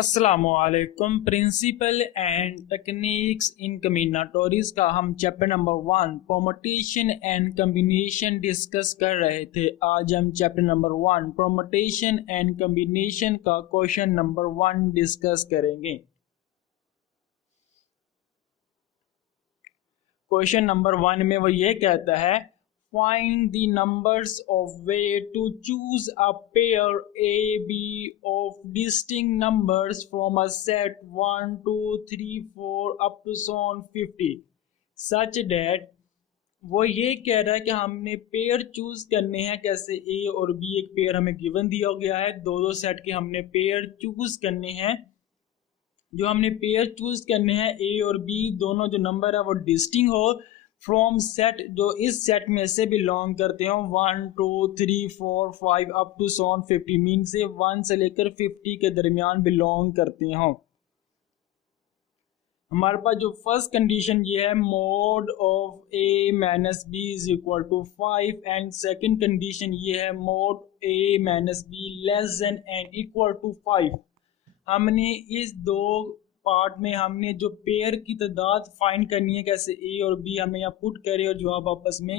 अस्सलामुअलैकुम। Principal and techniques in कम्बिनेटोरीज का हम chapter number 1 permutation and combination discuss कर रहे थे। आज हम chapter number 1 permutation and combination का क्वेश्चन नंबर 1 डिस्कस करेंगे। क्वेश्चन नंबर 1 में वो ये कहता है, find the numbers of way to choose a pair A B of distinct numbers from a set 1 2 3 4 up to so on 50 such that वो ये कह रहा है कि हमने पेयर चूज करने हैं। कैसे ए और बी एक पेयर हमें गिवन दिया गया है, दो सेट के हमने पेयर चूज करने हैं। जो हमने पेयर चूज करने हैं ए और बी दोनों जो नंबर है वो डिस्टिंक्ट हो फ्रॉम सेट जो इस सेट में से बिलोंग करते हो 1 2 3 4 5 अप टू सोन 50 मीन से 1 से लेकर 50 के दरमियान बिलोंग करते हो। हमारे पास जो फर्स्ट कंडीशन ये है mod of a minus b is equal to 5 and second condition ये है mod a minus b less than and equal to 5। हमने इस दो पार्ट में हमने जो पेयर की तादाद फाइंड करनी है। कैसे ए और बी हमें यहाँ पुट करें और जवाब आपस में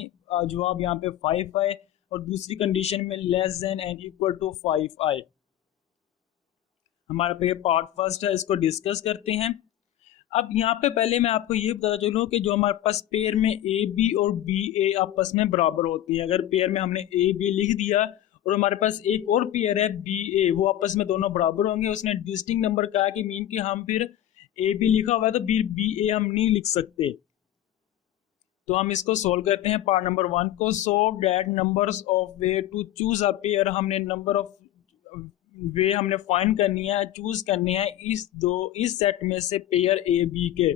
जवाब यहाँ पे 5 आए और दूसरी कंडीशन में less than and equal to 5 आए। हमारा पे पार्ट फर्स्ट है, इसको डिस्कस करते हैं। अब यहाँ पे पहले मैं आपको ये बताता चलूँ कि जो हमारे पास पेयर में ए बी और बी ए आपस में बराबर होती है। अगर पेयर में हमने ए बी लिख दिया और हमारे पास एक और पेयर है बी ए, वो आपस में दोनों बराबर होंगे। उसने डिस्टिंक्ट नंबर कहा कि मीन कि हम फिर ए बी लिखा हुआ है तो फिर बी ए हम नहीं लिख सकते। तो हम इसको सोल्व करते हैं पार्ट नंबर 1 को। So that numbers of way to choose a pair, हमने नंबर ऑफ वे हमने फाइंड करनी है, चूज करनी है इस सेट में से पेयर ए बी के।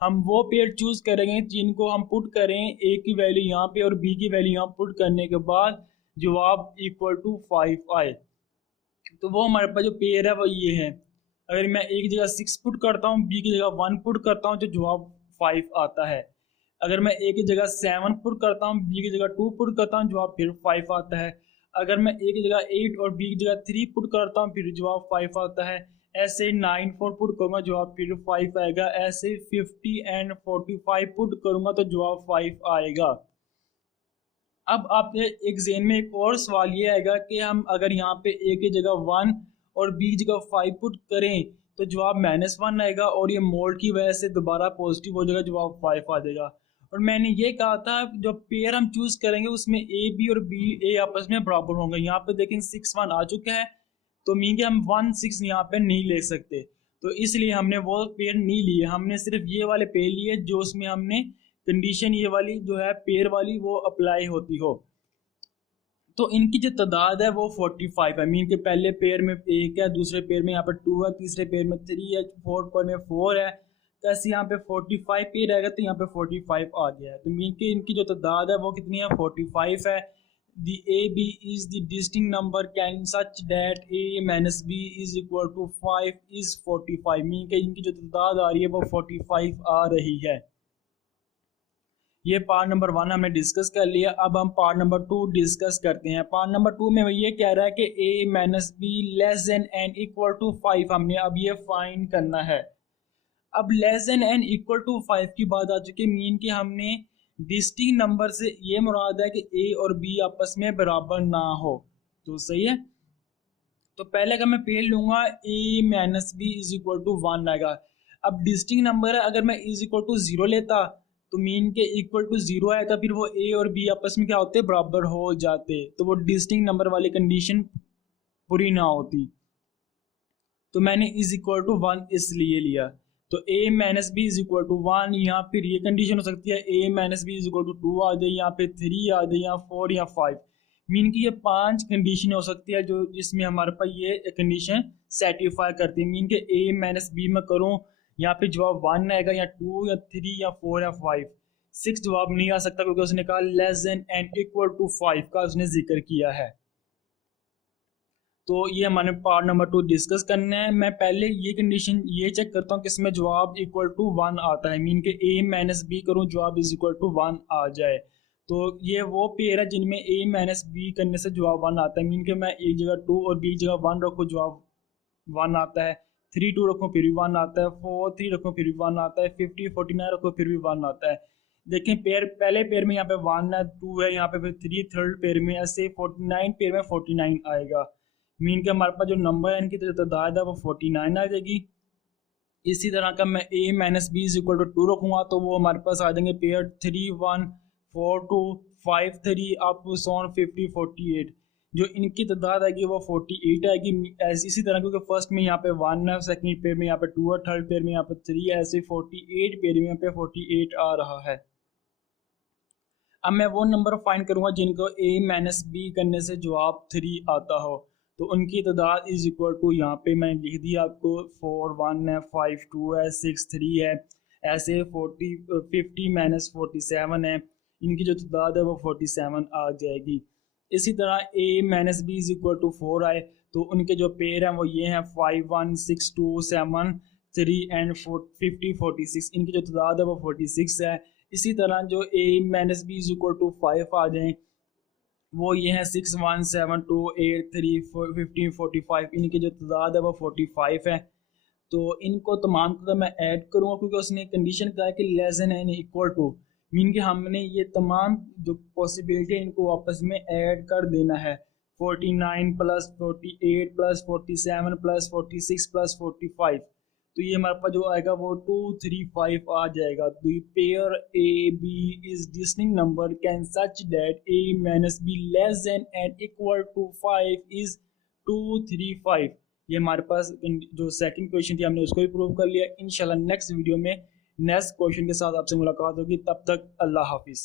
हम वो पेयर चूज करेंगे जिनको हम पुट करें ए की वैल्यू यहाँ पे और बी की वैल्यू यहाँ पुट करने के बाद जवाब इक्वल टू 5 आए। तो वो हमारे पास जो पेयर है वो ये है। अगर मैं एक की जगह 6 पुट करता हूँ, बी की जगह 1 पुट करता हूँ तो जवाब 5 आता है। अगर मैं ए की जगह 7 पुट करता हूँ, बी की जगह 2 पुट करता हूँ, जवाब फिर 5 आता है। अगर मैं ए की जगह 8 और बी की जगह 3 पुट करता हूँ फिर जवाब 5 आता है। ऐसे 9 4 पुट करूँगा जवाब फिर 5 आएगा। ऐसे 50 एंड 45 पुट करूँगा तो जवाब 5 आएगा। अब आपके एक ज़हन में एक और सवाल ये आएगा कि हम अगर यहाँ पे ए की जगह 1 और बी की जगह 5 पुट करें तो जवाब -1 आएगा और ये मोड की वजह से दोबारा पॉजिटिव हो जाएगा, जवाब 5 आ जाएगा। और मैंने ये कहा था जो पेयर हम चूज करेंगे उसमें ए बी और बी ए आपस में बराबर होंगे। यहाँ पे देखें 6 1 आ चुका है तो मीन कि हम 1 6 यहाँ पे नहीं ले सकते, तो इसलिए हमने वो पेयर नहीं लिए। हमने सिर्फ ये वाले पेयर लिए जो उसमें हमने कंडीशन ये वाली जो है पेयर वाली वो अप्लाई होती हो। तो इनकी जो तादाद है वो 45 है। मीन के पहले पेयर में 1 है, दूसरे पेयर में यहाँ पर 2 है, तीसरे पेयर में 3 है, फोर्थ पेयर में 4 है। तो ऐसे यहाँ पे 45 पेयर आएगा तो यहाँ पे 45 आ गया है। तो मीन के इनकी जो तादाद है वो कितनी है 45 है। The AB is the distinct number can such that A minus B is equal to 5 is 45। Mean के इनकी जो तादाद आ रही है वो 45 आ रही है। ये पार्ट नंबर 1 हमने डिस्कस कर लिया। अब हम पार्ट नंबर 2 डिस्कस करते हैं। पार्ट नंबर 2 में ये कह रहा है कि a minus b less than and equal to 5 हमने अब ये फाइंड करना है। अब less than and equal to 5 की बात आ चुकी है। मीन कि हमने डिस्टिंक्ट नंबर से ये मुराद है कि a और b आपस में बराबर ना हो। तो सही है। तो पहले अगर मैं पेयर लूंगा a minus b is equal to 1 आएगा। अब डिस्टिंक्ट नंबर है, अगर मैं इज इक्वल टू 0 लेता तो मीन के इक्वल टू 0 आया था फिर वो ए और बी आपस में क्या होते बराबर हो जाते, तो वो डिस्टिंक्ट नंबर वाली कंडीशन पूरी ना होती। तो मैंने इज इक्वल टू 1 इसलिए लिया। तो a minus b is equal to 1, यहाँ फिर ये कंडीशन हो सकती है a minus b is equal to 2 आ जाए, यहाँ पे 3 आ जाए, यहाँ 4 या 5। मीन की ये 5 कंडीशन हो सकती है जो जिसमें हमारे पास ये कंडीशन सेटिस्फाई करती है। मीन के a माइनस बी में करूँ यहाँ पे जवाब 1 आएगा, या 2 या 3 या 4 या 5। 6 जवाब नहीं आ सकता क्योंकि उसने कहा less than and equal to 5 का उसने जिक्र किया है। तो ये हमारे पार्ट नंबर 2 डिस्कस करना है। मैं पहले ये कंडीशन ये चेक करता हूँ कि इसमें जवाब इक्वल टू 1 आता है। मीन के a माइनस बी करूँ जवाब इज इक्वल टू 1 आ जाए। तो ये वो पेयर है जिनमें a माइनस बी करने से जवाब 1 आता है। मीन के मैं एक जगह 2 और बी जगह 1 रखूँ जवाब 1 आता है। 3 2 रखो फिर भी 1 आता है, 4 3 रखो फिर भी 1 आता है, 50 49 रखो फिर भी 1 आता है। देखें पेयर पहले पेयर में यहाँ पे 1 है, 2 है, यहाँ पे फिर 3 थर्ड पेयर में, ऐसे 49 पेयर में 49 आएगा। मीन के हमारे पास जो नंबर है इनकी जो तादाद है वो 49 आ जाएगी। इसी तरह का मैं a minus b is equal to 2 रखूँगा तो वो हमारे पास आ जाएंगे पेयर 3 1 4 2 5 3 अप सोन 50 48। जो इनकी तादाद आएगी वो 48 आएगी। इसी तरह क्योंकि फर्स्ट में यहाँ पे 1 है, सेकंड पेयर में यहाँ पे 2 है, थर्ड पेयर में यहाँ पे 3 है, ऐसे 48 पेयर में यहाँ पे 48 आ रहा है। अब मैं वो नंबर फाइंड करूँगा जिनको a माइनस बी करने से जवाब 3 आता हो, तो उनकी तादाद इज इक्वल टू यहाँ पे मैंने लिख दिया आपको 4 1 है, 5 2 है, 6 3 है, ऐसे 50 माइनस 47 है, इनकी जो तादाद है वो 47 आ जाएगी। इसी तरह a minus b is equal to 4 आए तो उनके जो पेयर हैं वो ये हैं 5 1 6 2 7 3 एंड 50 46, इनकी जो तादाद है वो 46 है। इसी तरह जो a minus b is equal to 5 आ जाएँ वो ये हैं 6 1 7 2 8 3 15 45, इनकी जो तादाद है वो 45 है। तो इनको तमाम को मैं ऐड करूँगा क्योंकि उसने कंडीशन कहा है कि less than and equal to, mean कि हमने ये तमाम जो पॉसिबिलिटी है इनको आपस में ऐड कर देना है। 49 प्लस 48 प्लस 47 प्लस 46 प्लस 45, तो ये हमारे पास जो आएगा वो 235 आ जाएगा। तो pair a b is distinct number can such that a minus b less than and equal to 5 is 235। ये हमारे पास जो सेकंड क्वेश्चन थी हमने उसको भी प्रूव कर लिया। इंशाल्लाह नेक्स्ट वीडियो में नेक्स्ट क्वेश्चन के साथ आपसे मुलाकात होगी। तब तक अल्लाह हाफिज़।